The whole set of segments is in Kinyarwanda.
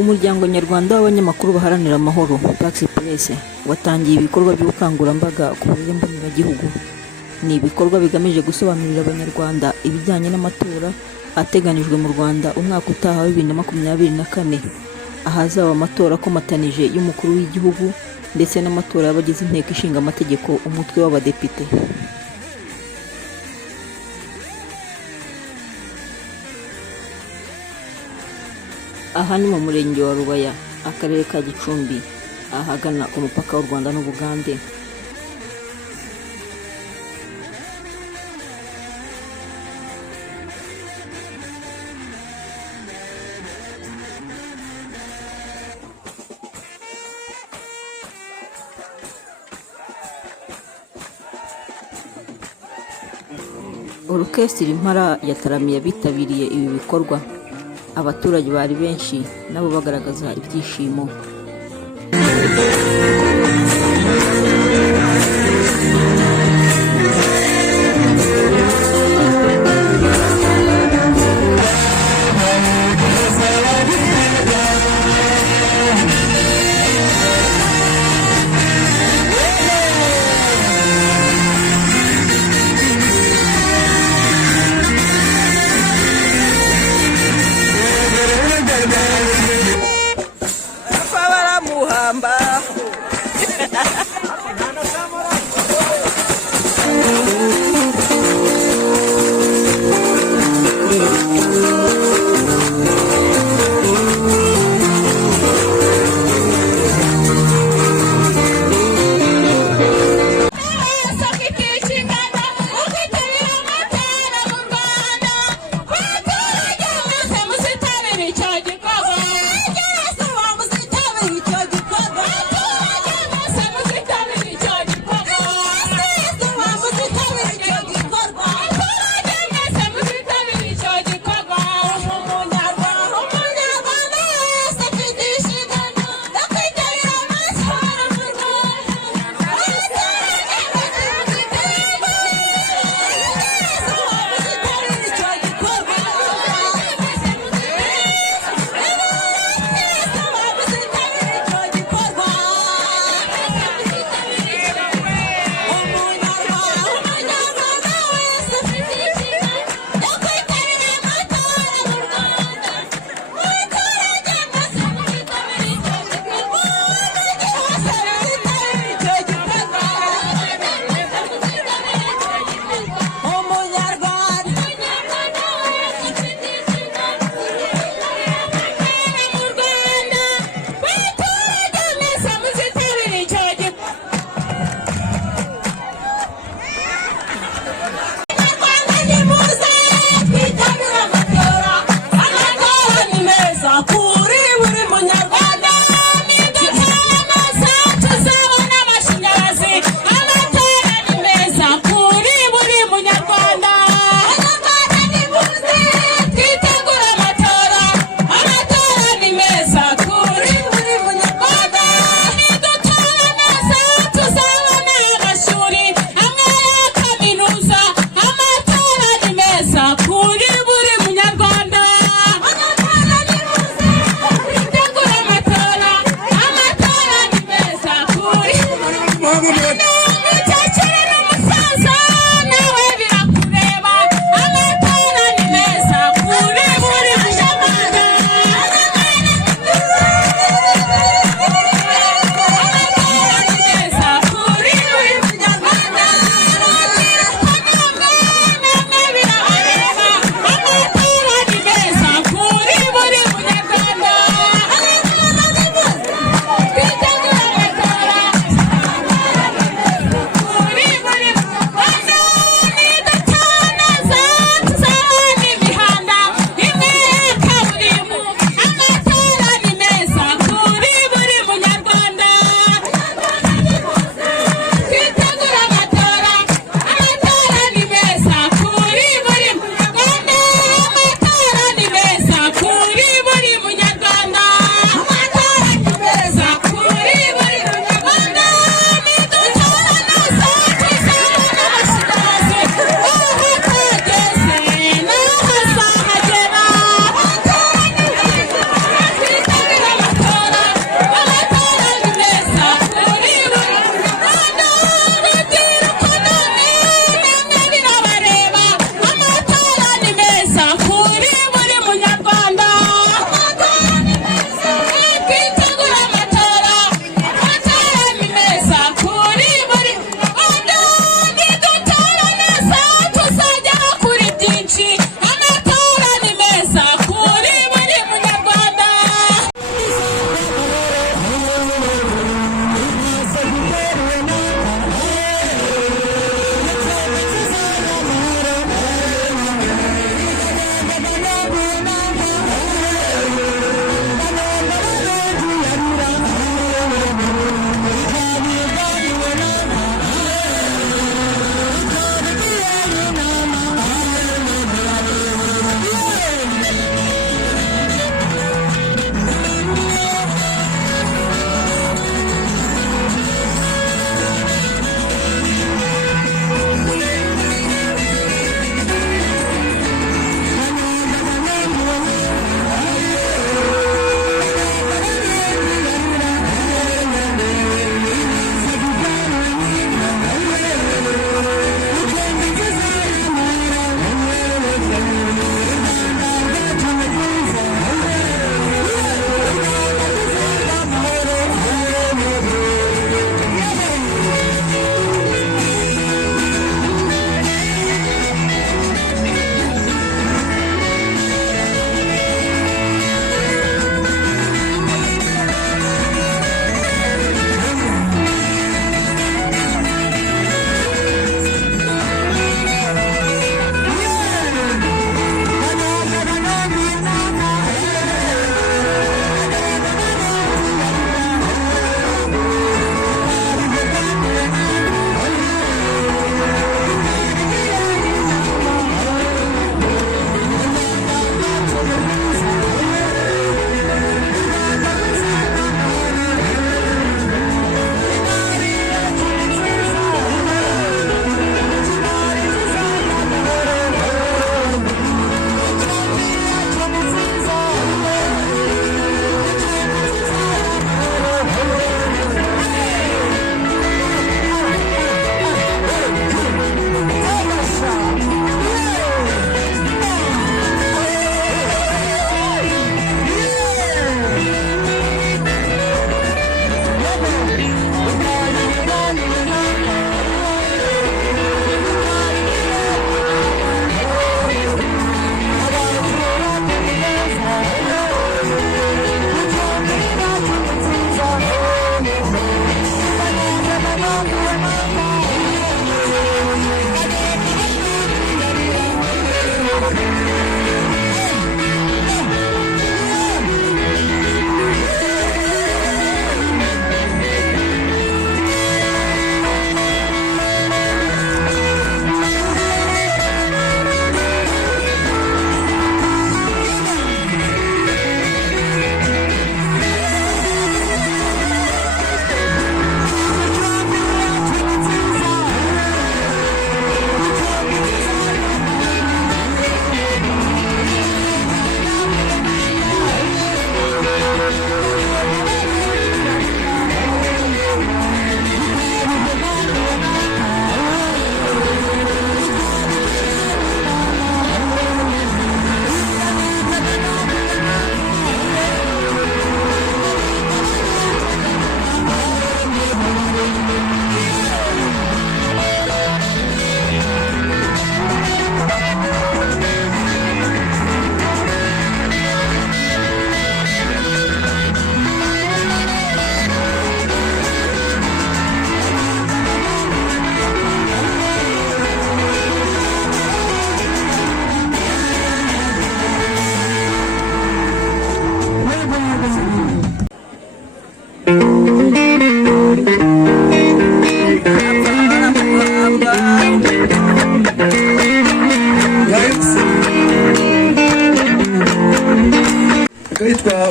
Umuryango nyarwanda w'abanyamakuru baharanira amahoro Pax Press watangiye ibikorwa by'ubukangurambaga ku burere mboneragihugu. Ni ibikorwa bigamije gusobanurira abanyarwanda ibijyanye n'amatora ateganijwe mu Rwanda umwaka utaha wa 2024, ahazaba amatora akomatanije y'umukuru w'igihugu ndetse n'amatora y'abagize inteko ishinga amategeko umutwe w'abadepite. Aha ni mu murenge wa Rubaya, akarere ka Gicumbi, ahagana ku mupaka w'u Rwanda n'Ubugande. Orchestre Impala yataramiye abitabiriye ibi bikorwa. Abaturage bari benshi nabo bagaragaza ibyishimo.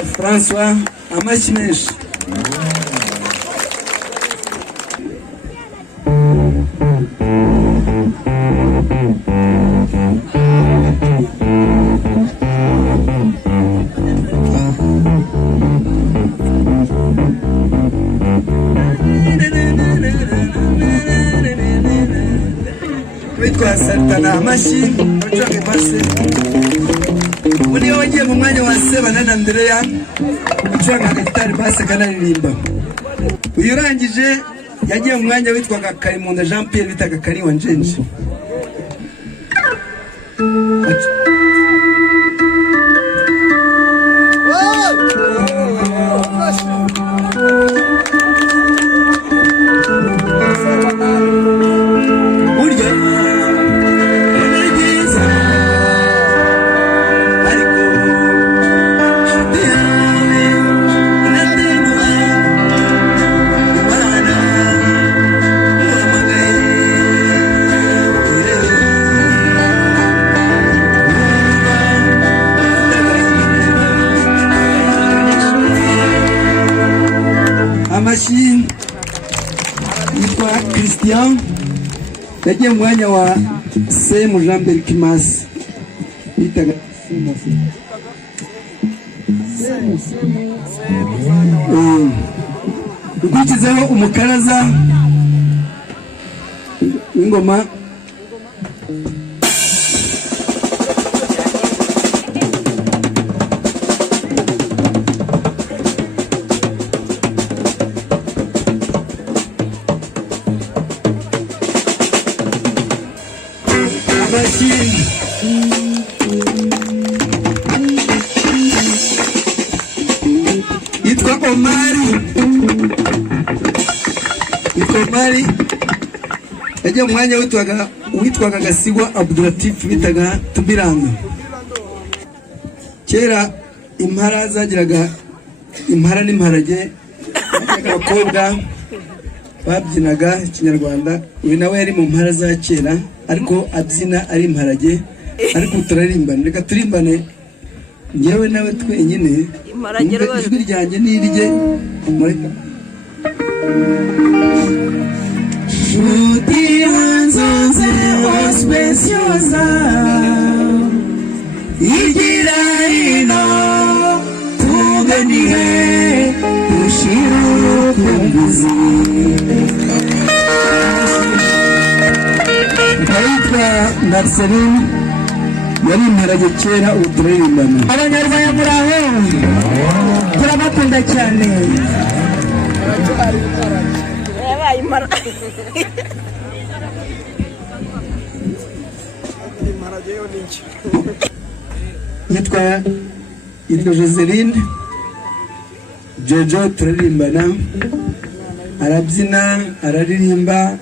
François amashyi menshi. Witwa Sultana amashyi ucanga base. Uriyo wagiye mu mwanya wa Sebanana Andrea ucanga gitari base kanaririmba. Uyu urangije yagiye mu mwanya witwaga Karimunda Jean Pierre bitaga Kari wa Njenje. Amashyi yitwa Christian yagiye mu mwanya wa Semu Jean Berkimas bitaga ukurikizeho umukaraza w'ingoma yitwa Omari yagiye mu mwanya witwaga Gasigwa Abdulatif bitaga Tubiranga. Kera impara zagiraga impara n'imparage abakobwa babyinaga ikinyarwanda. Uyu nawe yari mu mpara za kera ariko abyina ari imparage, ariko turarimbana. Reka turimbane njyewe nawe twenyine, ijwi ryanjye n'irye. Nshuti wanzonze ospeciosa igira hino tuganihe dushira urukumbuzi. Ndayitwa Marcelin yari imparage kera, ubu turaririmbana. Abanyarwanda muraho, turabakunda cyane. Yitwa Joseline Jojo, turaririmbana, arabyina araririmba.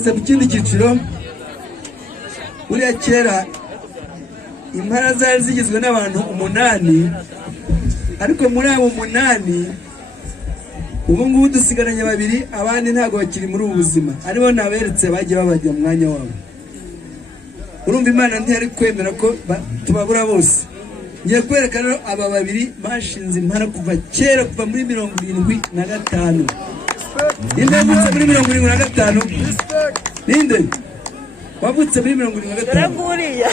tugeze mu kindi cyiciro. Buriya kera impara zari zigizwe n'abantu 8, ariko muri abo 8 ubu ngubu dusigaranye 2, abandi ntabwo bakiri muri ubu buzima, aribo naberetse bagiye babajya mu mwanya wabo. Urumva Imana ntiyari kwemera ko tubabura bose. Ngiye kwerekana rero aba 2 bashinze impara kuva kera, kuva muri 75. Ninde wavutse muri 75? Ninde wavutse muri 75?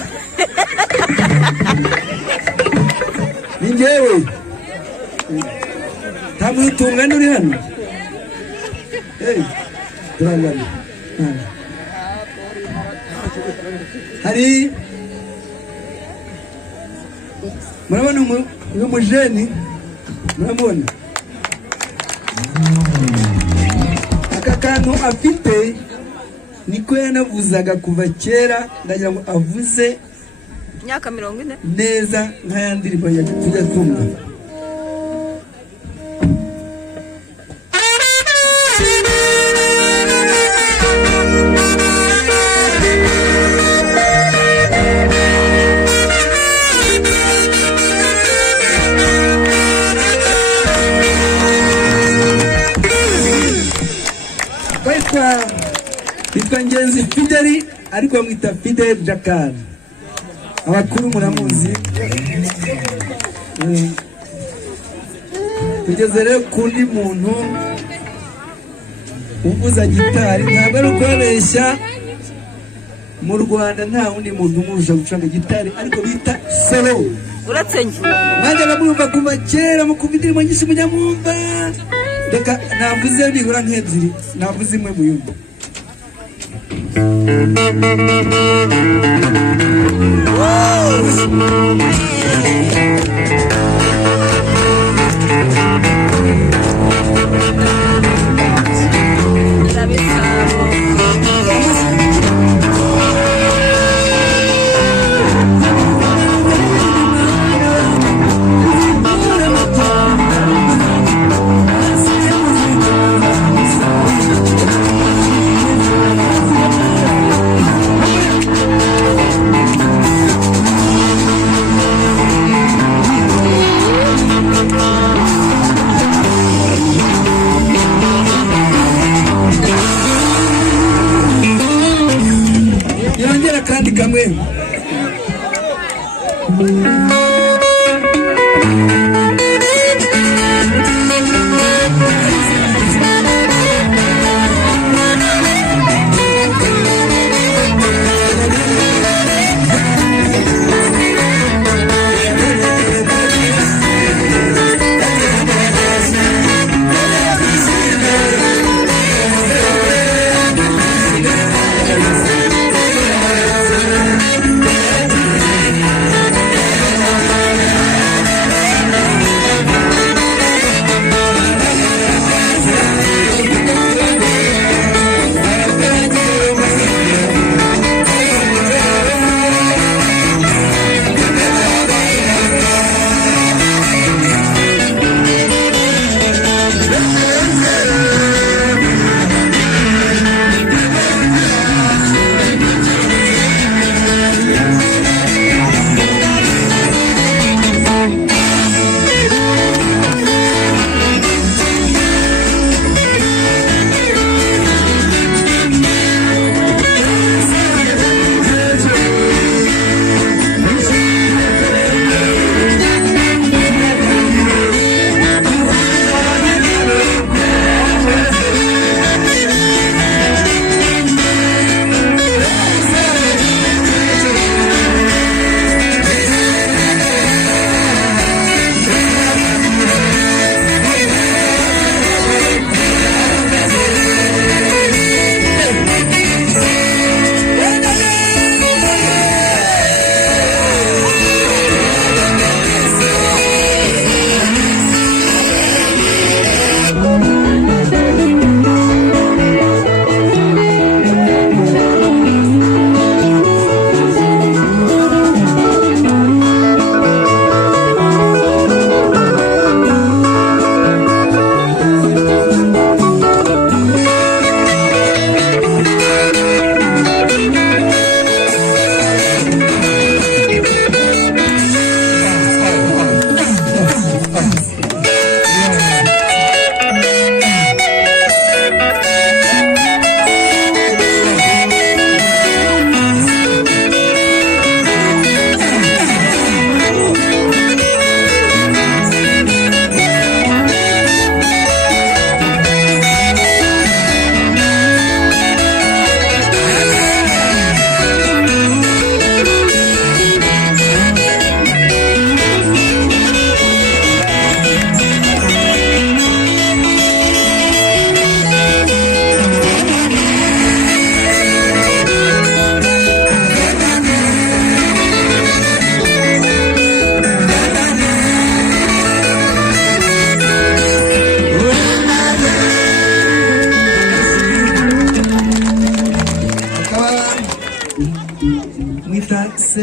Ni njyewe. Tamutungana uri hano. Turangana. Hari murabona uyu mujeni, murabona aka kantu afite niko yanavuzaga kuva kera. Ndagira ngo avuze imyaka 40 neza nk'aya ndirimbo ya tujya twumva. Yitwa Ngenzi Fideli, ariko bamwita Fidel Jakar. Abakuru muramuzi. Tugeze rero kundi muntu uvuza gitari. Ntabwo ari ukubeshya, mu Rwanda nta wundi muntu umurusha gucuranga gitari, ariko bita solo. uretse njye Najyaga mwumva kuva kera mu kumva indirimbo nyinshi munyamwumva. Reka navuze nibura nk'ebyiri, navuze imwe muyumva.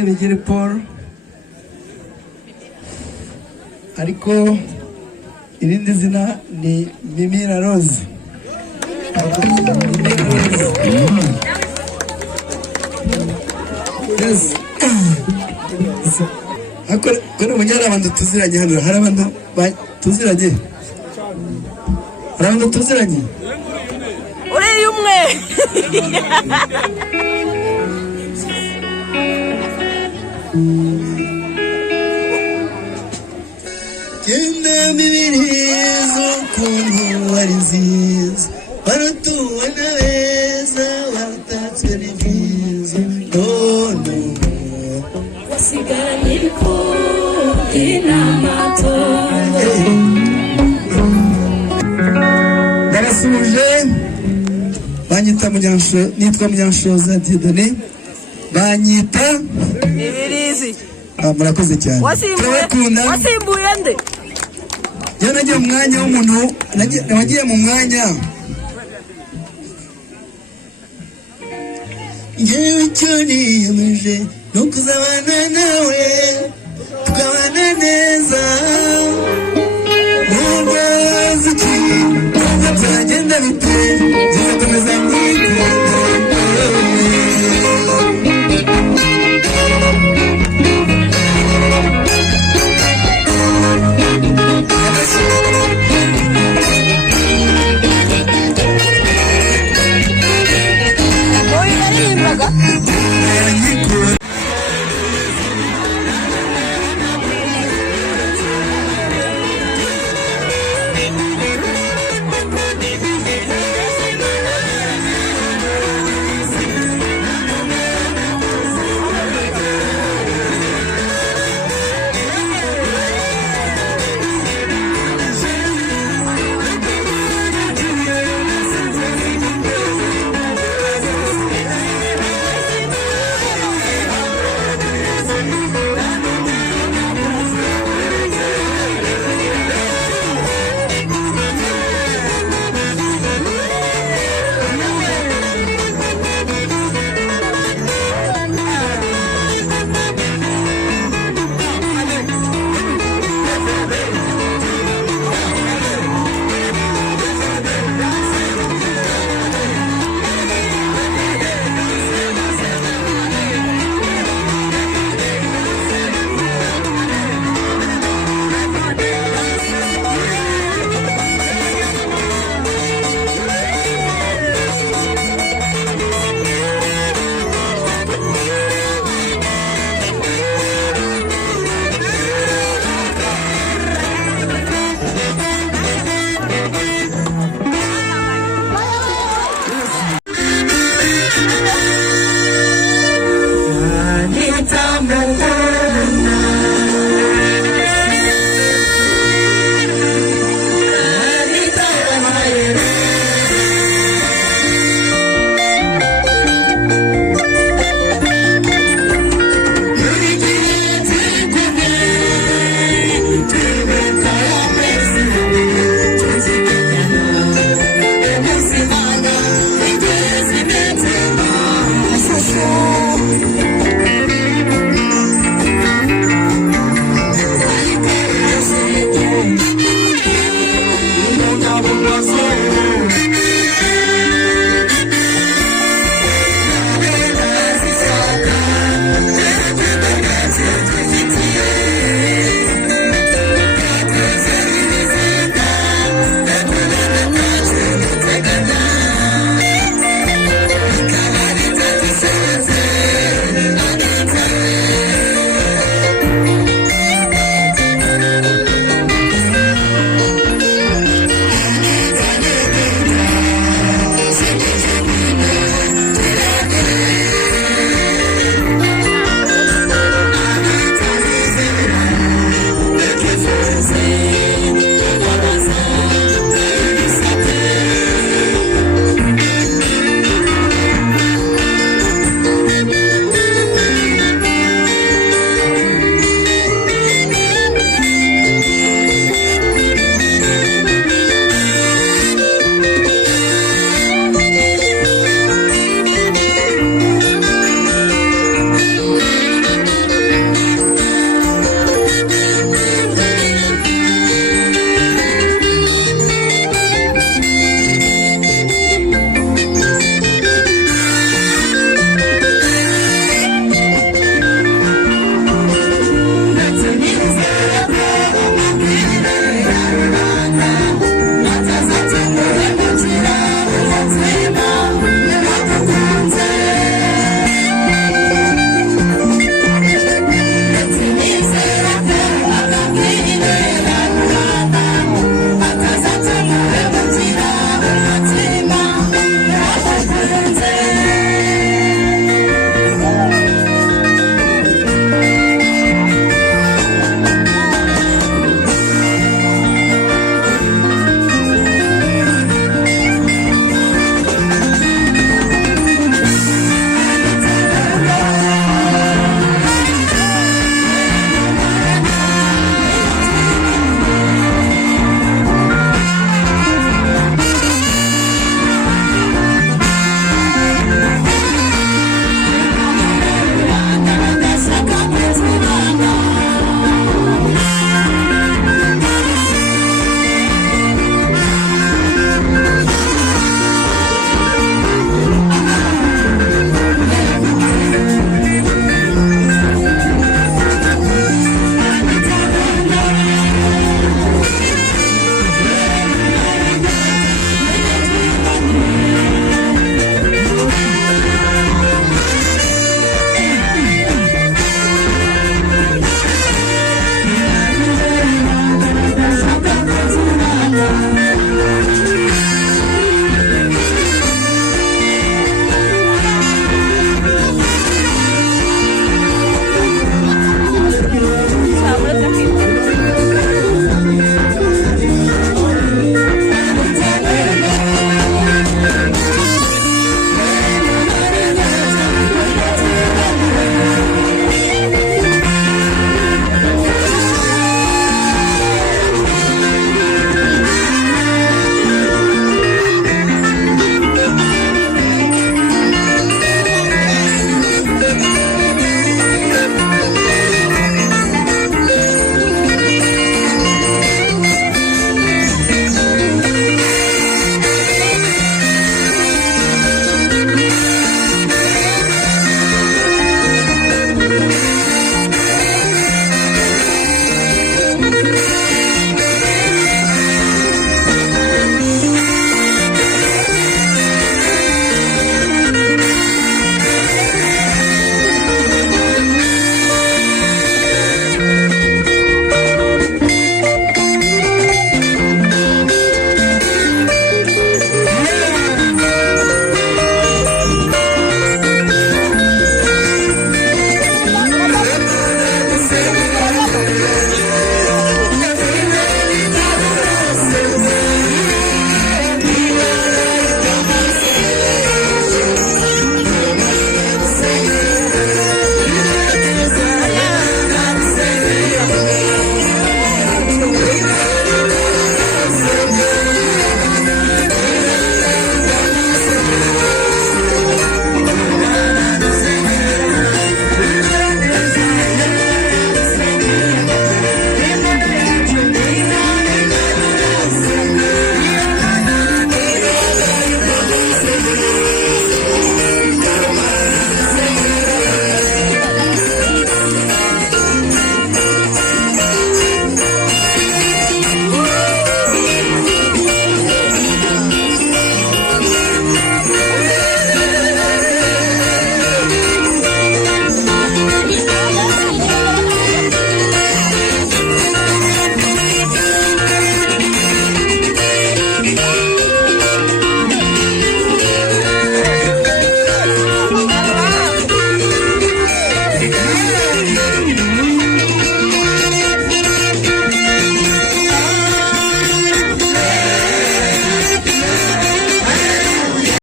Bigire Paul, ariko irindi zina ni Mimira Rose. Yes. Kuri munyara abantu tuziranye hano, hari abantu tuziranye, hari abantu tuziranye, uriya umwe genda mibirizo ukuntu wari nziza, waratuwe na beza, waratatswe n'ibyiza, none wasigaranye ibikoti n'amato. Ndabasuje, banyita nitwa Munyanshoza Dieudonné, banyita Mibirizi. murakoze cyane, turabakunda. Wasimbuye nde? Iyo nagiye mu mwanya w'umuntu, nagiye mu mwanya, njyewe icyo niyemeje ni ukuzabana nawe, tukabana neza, nubwo ziki nubwo byagenda bite, nzakomeza nkikunda.